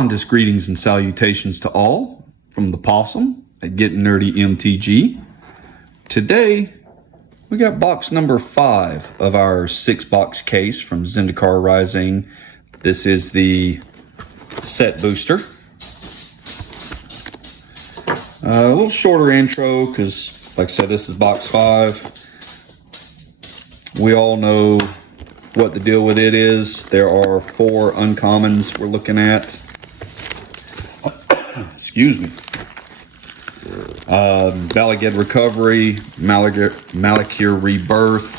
Fondest greetings and salutations to all from the Possum at Getting Nerdy MTG. Today, we got box number 5 of our 6-box case from Zendikar Rising. This is the set booster. A little shorter intro because, like I said, this is box 5. We all know what the deal with it is. There are 4 uncommons we're looking at. Excuse me. Balaged Recovery, Malakir Rebirth,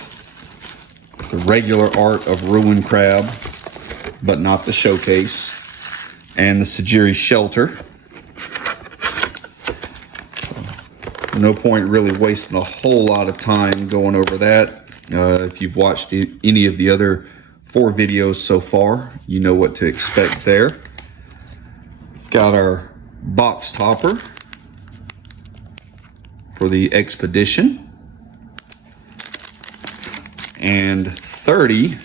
the regular art of Ruin Crab, but not the showcase, and the Sajiri Shelter. No point really wasting a whole lot of time going over that. If you've watched any of the other 4 videos so far, you know what to expect there. Got our box topper for the Expedition and 30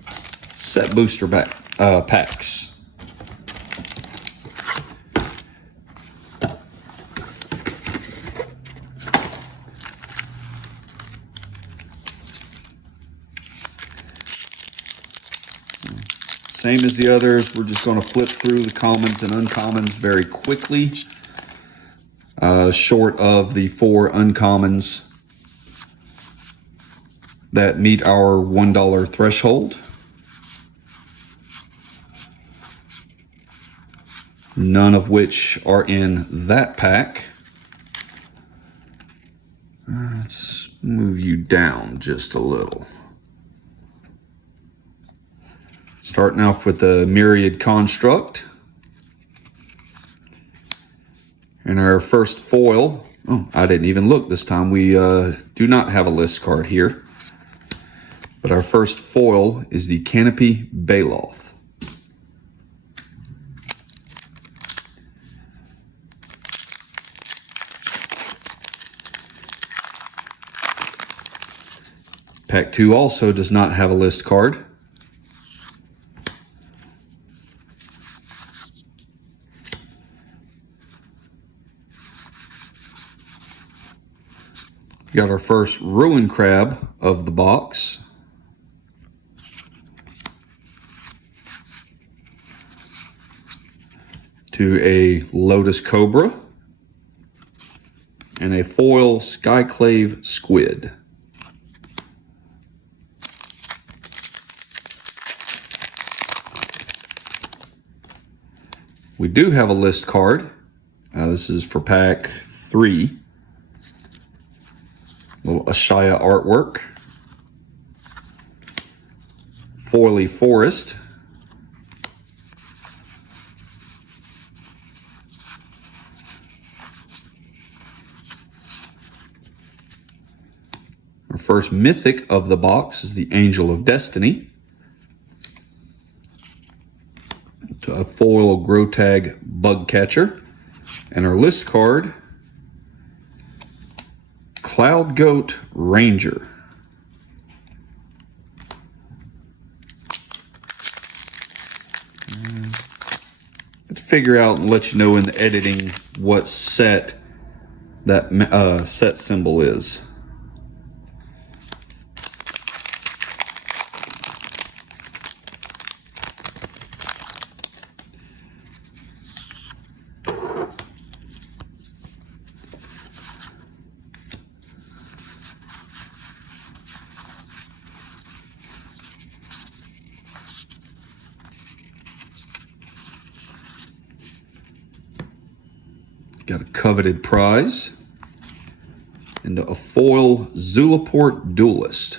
set booster packs. Same as the others, we're just going to flip through the commons and uncommons very quickly. Short of the 4 uncommons that meet our $1 threshold. None of which are in that pack. Let's move you down just a little. Starting off with the Myriad Construct. And our first foil, oh, I didn't even look this time. We do not have a list card here. But our first foil is the Canopy Baloth. Pack 2 also does not have a list card. We got our first Ruin Crab of the box. To a Lotus Cobra. And a foil Skyclave Squid. We do have a list card. This is for pack 3. Little Ashaya artwork. Foily Forest. Our first mythic of the box is the Angel of Destiny. A foil Grotag Bug Catcher. And our list card, Cloud Goat Ranger. Let's figure out and let you know in the editing what set that set symbol is. Got a coveted prize and a foil Zulaport Duelist.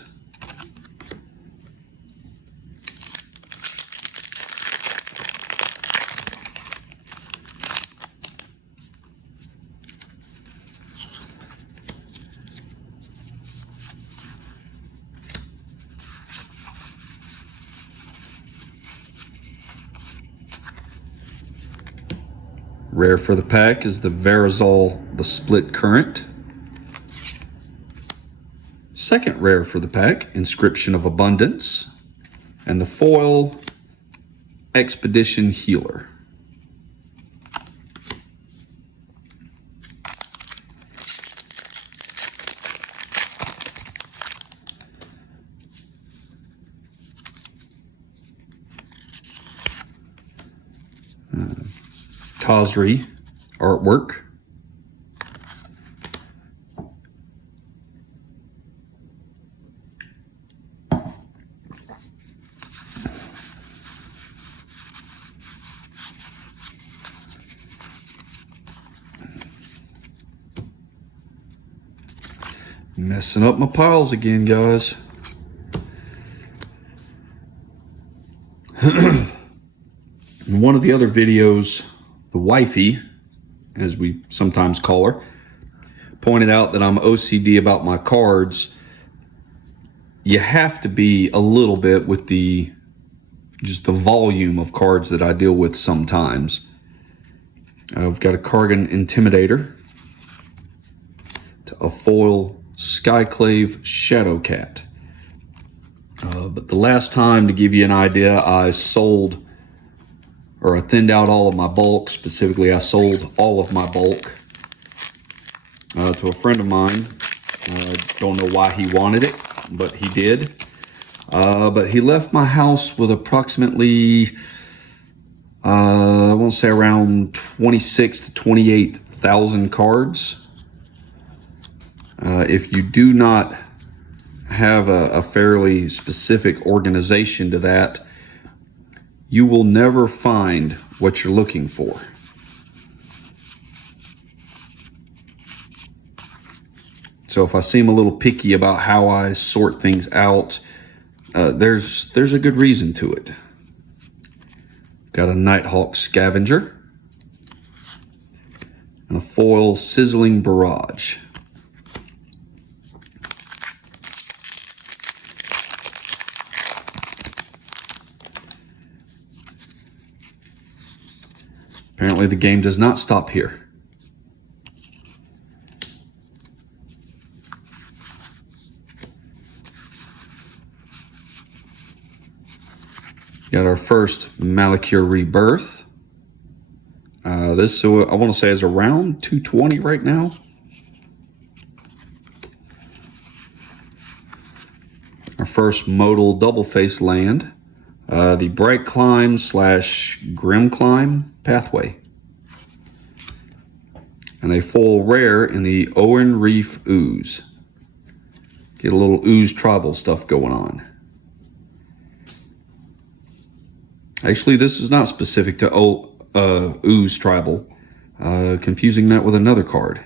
Rare for the pack is the Verazol, the Split Current. Second rare for the pack, Inscription of Abundance. And the foil, Expedition Healer. compository artwork. Messing up my piles again, guys. In one of the other videos, the wifey, as we sometimes call her, pointed out that I'm OCD about my cards. You have to be a little bit with just the volume of cards that I deal with sometimes. I've got a Kargan Intimidator, a foil Skyclave Shadowcat. But the last time, to give you an idea, I sold, or I thinned out all of my bulk. Specifically, I sold all of my bulk to a friend of mine. Don't know why he wanted it, but he did. But he left my house with approximately, I want to say around 26 to 28,000 cards. If you do not have a fairly specific organization to that, you will never find what you're looking for. So if I seem a little picky about how I sort things out, there's a good reason to it. Got a Nighthawk Scavenger and a foil Sizzling Barrage. Apparently the game does not stop here. Got our first Malakir Rebirth. This, I want to say, is around 220 right now. Our first modal double face land. The Bright Climb / Grim Climb Pathway. And a full rare in the Owen Reef Ooze. Get a little ooze tribal stuff going on. Actually, this is not specific to ooze tribal. Confusing that with another card.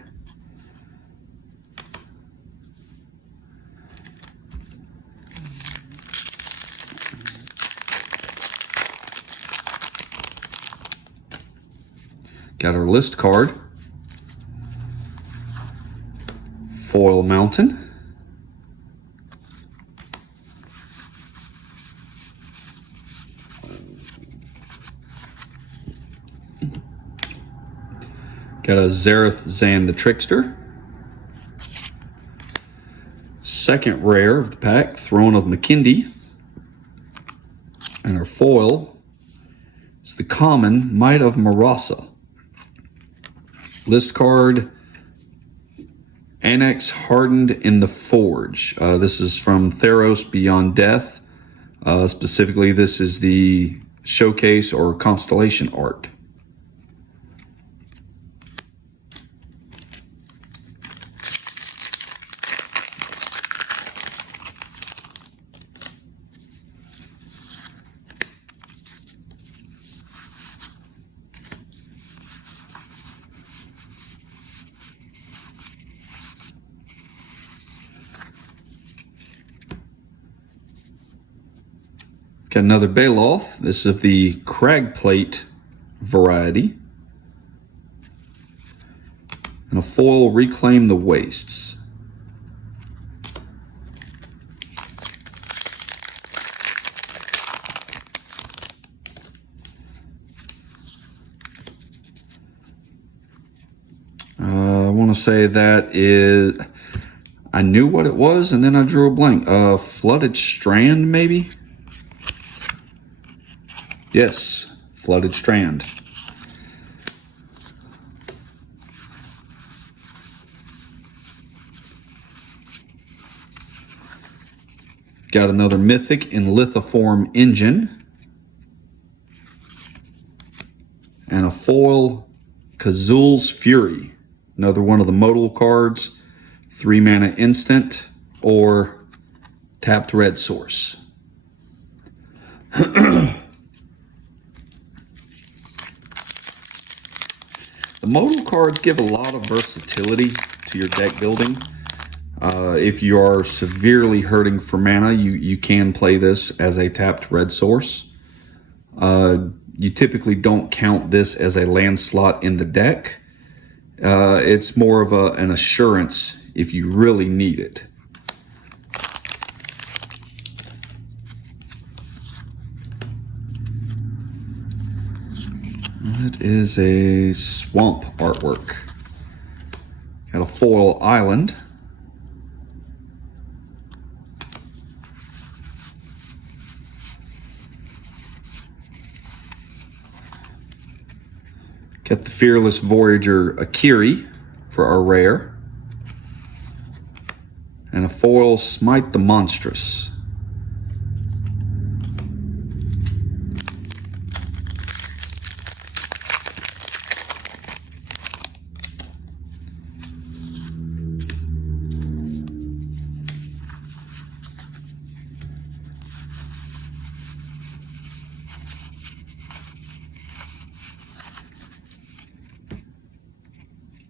Got our list card. Foil Mountain. Got a Zareth Zan the Trickster. Second rare of the pack, Throne of Makindi. And our foil is the common Might of Marasa. List card, Annex Hardened in the Forge. This is from Theros Beyond Death. Specifically, this is the showcase or constellation art. Got another Baloth. This is the Cragplate variety. And a foil Reclaim the Wastes. I want to say that is, I knew what it was and then I drew a blank. Flooded Strand, maybe? Yes, Flooded Strand. Got another Mythic in Lithoform Engine. And a foil Kazul's Fury. Another one of the modal cards. 3 mana instant or tapped red source. The modal cards give a lot of versatility to your deck building. If you are severely hurting for mana, you can play this as a tapped red source. You typically don't count this as a land slot in the deck. It's more of an assurance if you really need it. It is a swamp artwork. Got a foil island. Got the Fearless Voyager Akiri for our rare. And a foil Smite the Monstrous.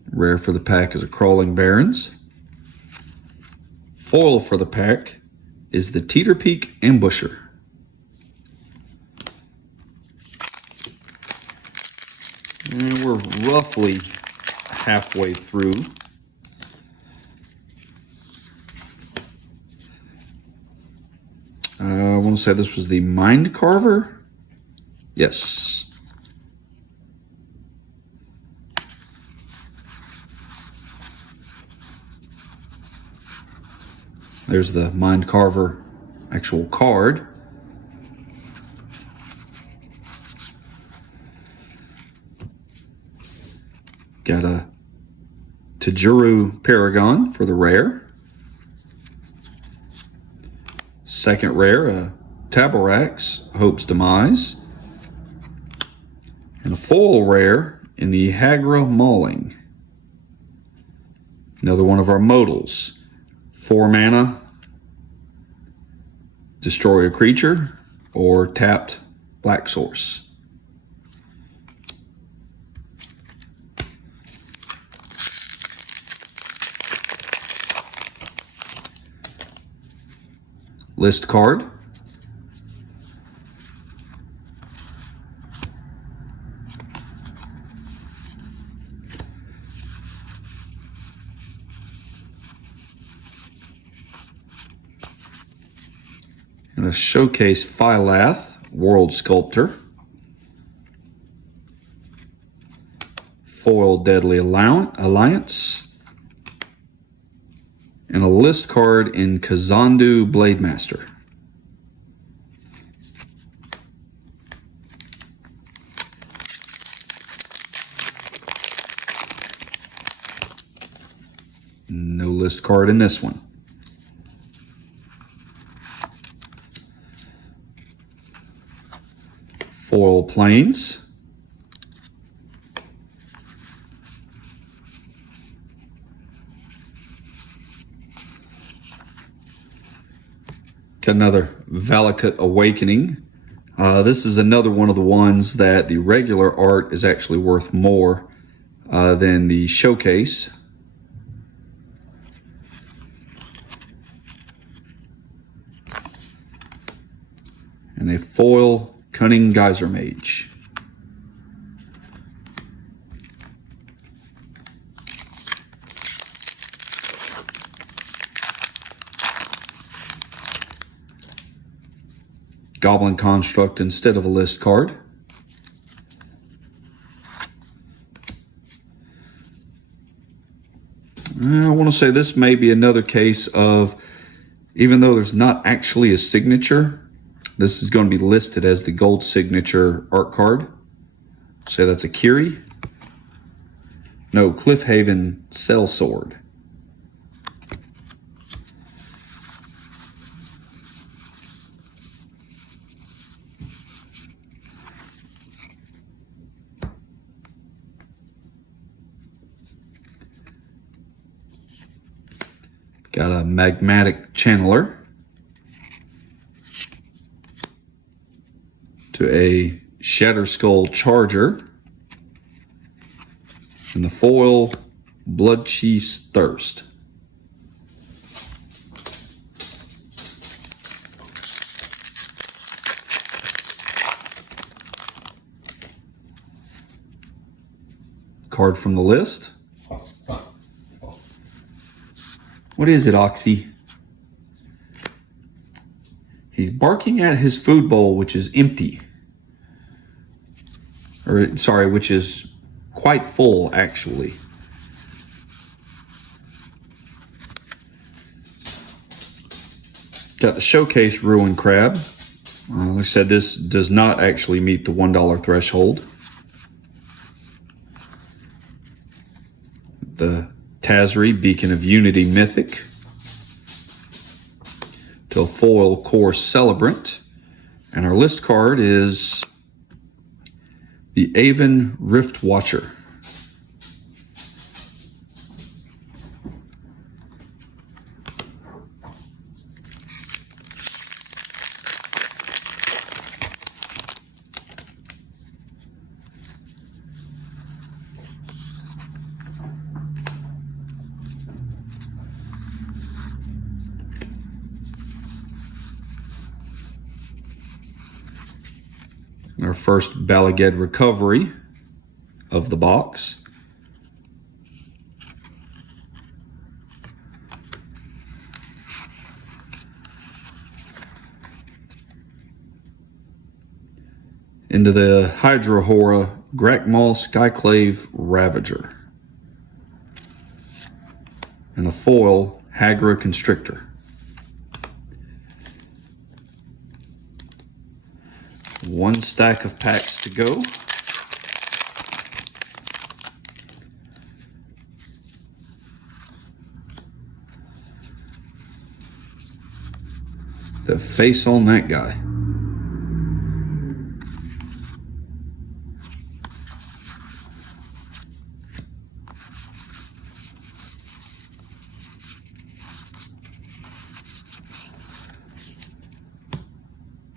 Rare for the pack is a Crawling Barrens. Foil for the pack is the Teeter Peak Ambusher. And we're roughly halfway through. I want to say this was the Mind Carver. Yes. There's the Mind Carver actual card. Got a Tajuru Paragon for the rare. Second rare, a Taborax, Hope's Demise. And a foil rare in the Hagra Mauling. Another one of our modals. 4 mana, destroy a creature, or tapped black source. List card. And a Showcase Phylath, World Sculptor. Foil Deadly Alliance. And a list card in Kazandu Blademaster. No list card in this one. Foil Plains. Got another Valakut Awakening. This is another one of the ones that the regular art is actually worth more than the showcase. And a foil Cunning Geyser Mage. Goblin Construct instead of a list card. I want to say this may be another case of, even though there's not actually a signature, this is going to be listed as the gold signature art card. Say that's a Kiri. No, Cliffhaven Sellsword. Got a magmatic channeler to a Shatter Skull Charger, and the foil Blood Chief's Thirst. Card from the list. What is it, Oxy? He's barking at his food bowl, which is empty. Or, sorry, which is quite full, actually. Got the Showcase Ruined Crab. Like I said, this does not actually meet the $1 threshold. The Tazri Beacon of Unity Mythic. To a foil Core Celebrant. And our list card is the Avon Rift Watcher. Our first Balaged recovery of the box. Into the Hydrohora Grakmaw Skyclave Ravager. And a foil Hagra Constrictor. One stack of packs to go. The face on that guy.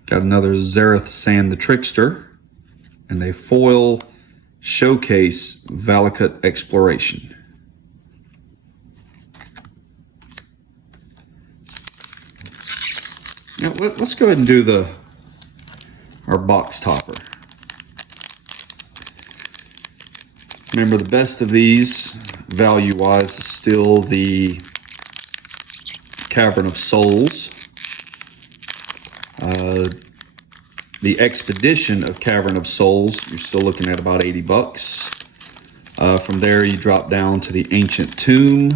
Got another Zareth Sand the Trickster and a foil Showcase Valakut Exploration. Now let's go ahead and do our box topper. Remember, the best of these value-wise is still the Cavern of Souls. The Expedition of Cavern of Souls, you're still looking at about 80 bucks. From there, you drop down to the Ancient Tomb,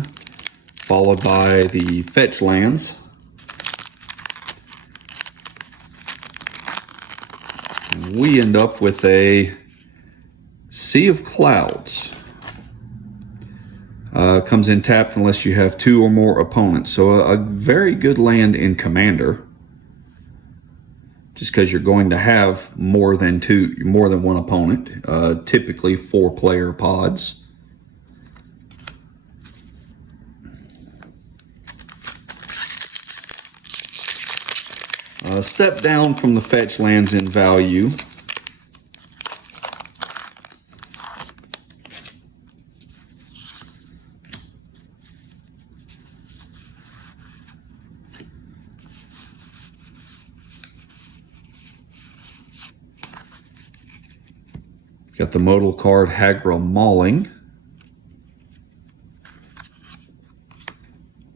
followed by the Fetch Lands. And we end up with a Sea of Clouds. Comes in tapped unless you have 2 or more opponents. So a very good land in Commander. Just because you're going to have more than one opponent, typically 4-player pods. Step down from the fetch lands in value. Got the modal card Hagra Mauling,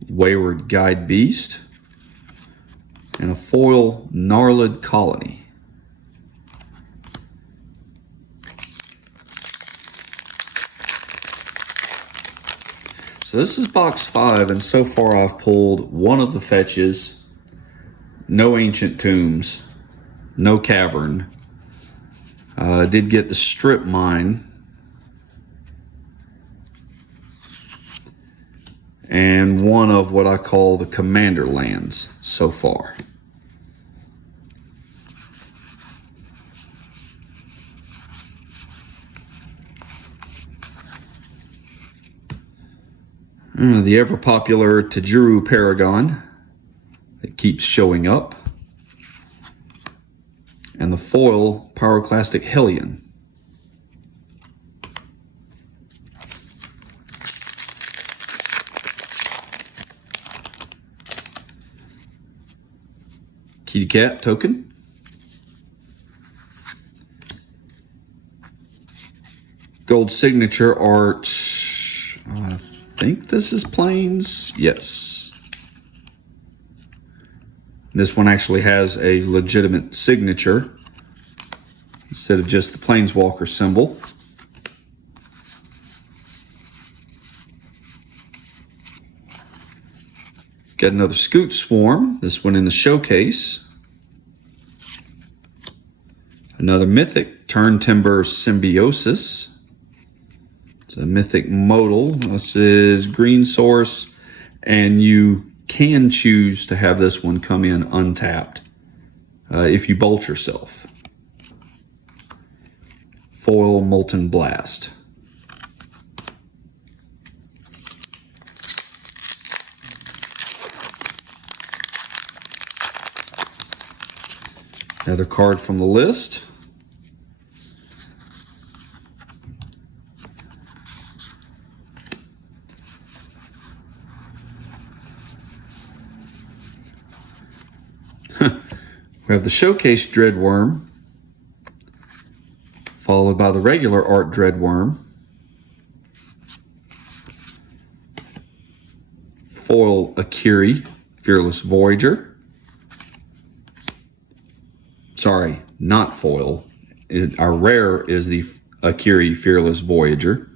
Wayward Guide Beast, and a foil Gnarled Colony. So this is box 5, and so far I've pulled one of the fetches, no Ancient Tombs, no Cavern. Did get the Strip Mine and one of what I call the Commander lands so far. The ever popular Tajuru Paragon that keeps showing up. And the foil Pyroclastic Hellion. Kitty Cat token. Gold signature art. I think this is Plains. Yes. This one actually has a legitimate signature instead of just the Planeswalker symbol. Got another Scoot Swarm, this one in the showcase. Another Mythic Turn Timber Symbiosis. It's a Mythic modal. This is green source, and you can choose to have this one come in untapped if you bolt yourself. Foil Molten Blast. Another card from the list. We have the Showcase Dreadworm, followed by the regular art Dreadworm. Foil Akiri, Fearless Voyager. Sorry, not foil. Our rare is the Akiri Fearless Voyager.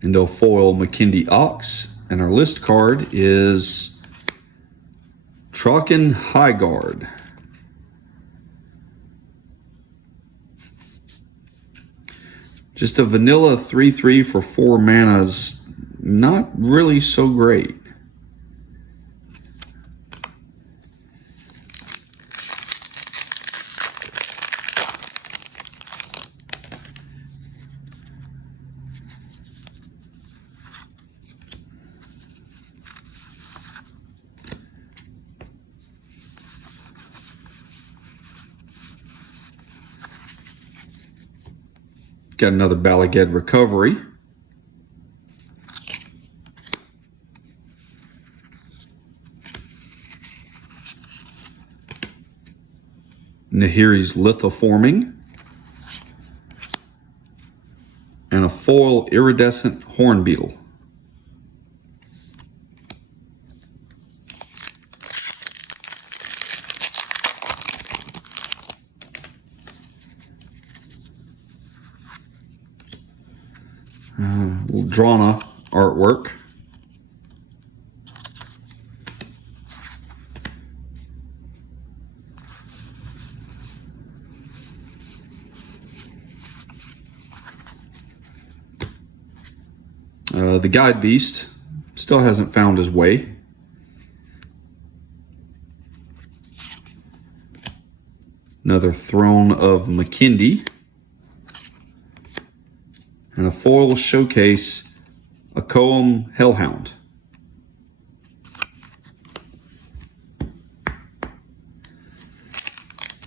And a foil Makindi Ox. And our list card is Trocken Highguard. Just a vanilla 3/3 for 4 manas. Not really so great. Got another Bala Ged Recovery. Nahiri's Lithoforming. And a foil Iridescent Hornbeetle. Little Drana artwork. The Guide Beast still hasn't found his way. Another Throne of Makindi. And a foil showcase, a Koum Hellhound.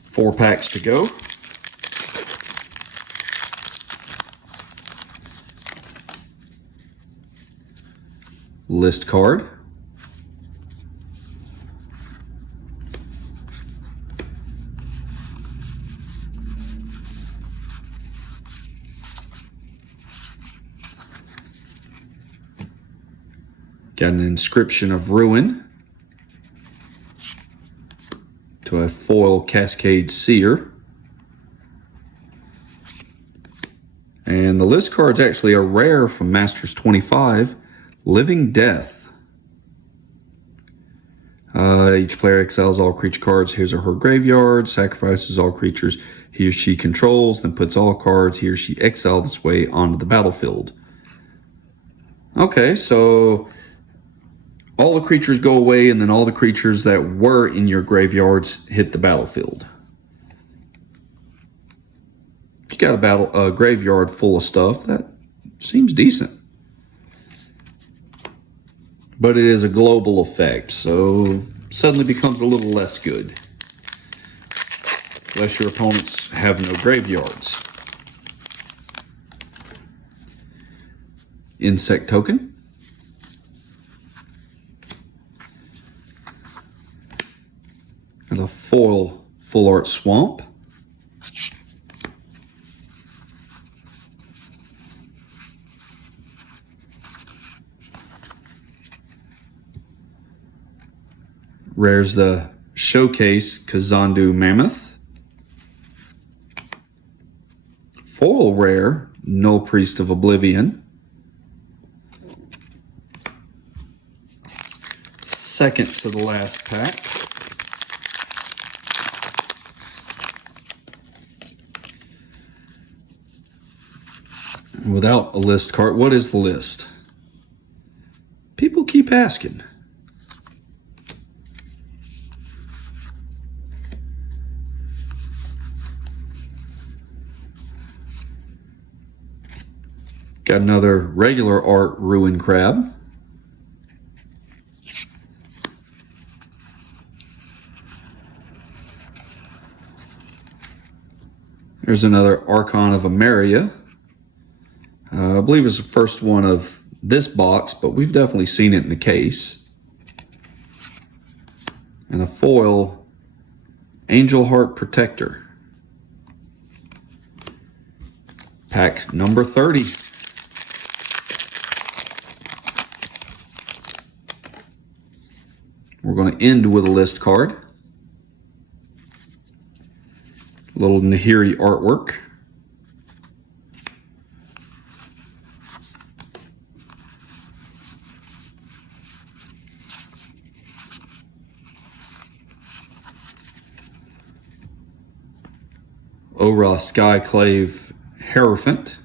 Four packs to go. List card. Got an Inscription of Ruin to a foil Cascade Seer. And the list card's actually a rare from Masters 25, Living Death. Each player exiles all creature cards his or her graveyard, sacrifices all creatures he or she controls, then puts all cards he or she exiled this way onto the battlefield. Okay, so all the creatures go away, and then all the creatures that were in your graveyards hit the battlefield. If you got a graveyard full of stuff, that seems decent. but it is a global effect, so suddenly becomes a little less good. Unless your opponents have no graveyards. Insect token. And a foil full art swamp. Rare's the Showcase Kazandu Mammoth. Foil rare, No Priest of Oblivion. Second to the last pack. Without a list card, what is the list? People keep asking. Got another regular art Ruin Crab. There's another Archon of Emeria. I believe it's the first one of this box, but we've definitely seen it in the case. And a foil Angel Heart Protector. Pack number 30. We're going to end with a list card. Little Nahiri artwork. Ora Skyclave Hierophant.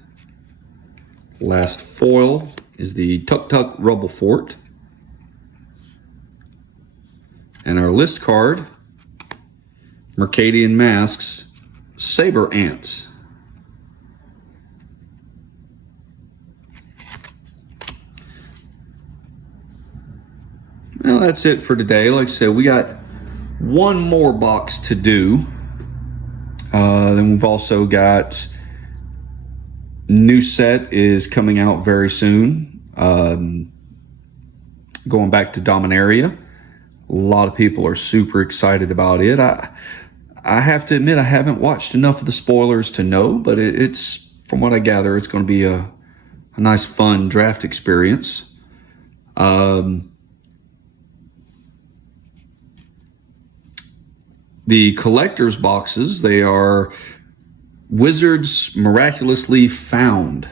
Last foil is the Tuk Tuk Rubble Fort. And our list card, Mercadian Masks, Saber Ants. Well, that's it for today. Like I said, we got one more box to do. Then we've also got new set is coming out very soon. Going back to Dominaria. A lot of people are super excited about it. I have to admit I haven't watched enough of the spoilers to know, but it's from what I gather, it's going to be a nice, fun draft experience. The collector's boxes, they are Wizards Miraculously Found.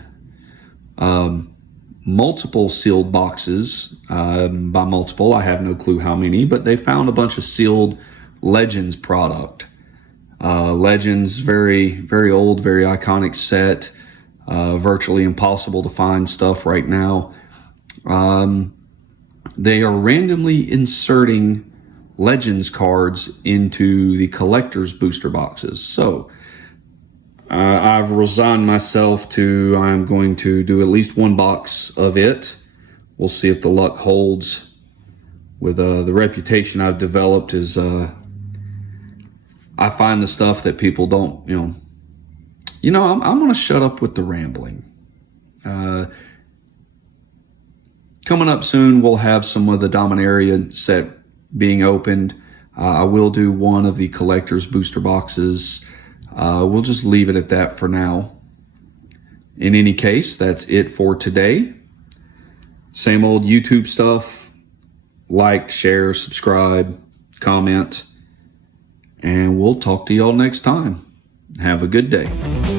Multiple sealed boxes. By multiple, I have no clue how many, but they found a bunch of sealed Legends product. Legends, very, very old, very iconic set. Virtually impossible to find stuff right now. They are randomly inserting Legends cards into the collector's booster boxes. So I've resigned myself to, I'm going to do at least one box of it. We'll see if the luck holds. With the reputation I've developed is I find the stuff that people don't, I'm going to shut up with the rambling. Coming up soon, we'll have some of the Dominaria set being opened. I will do one of the collector's booster boxes. We'll just leave it at that for now. In any case, that's it for today. Same old YouTube stuff. Like, share, subscribe, comment, and we'll talk to y'all next time. Have a good day.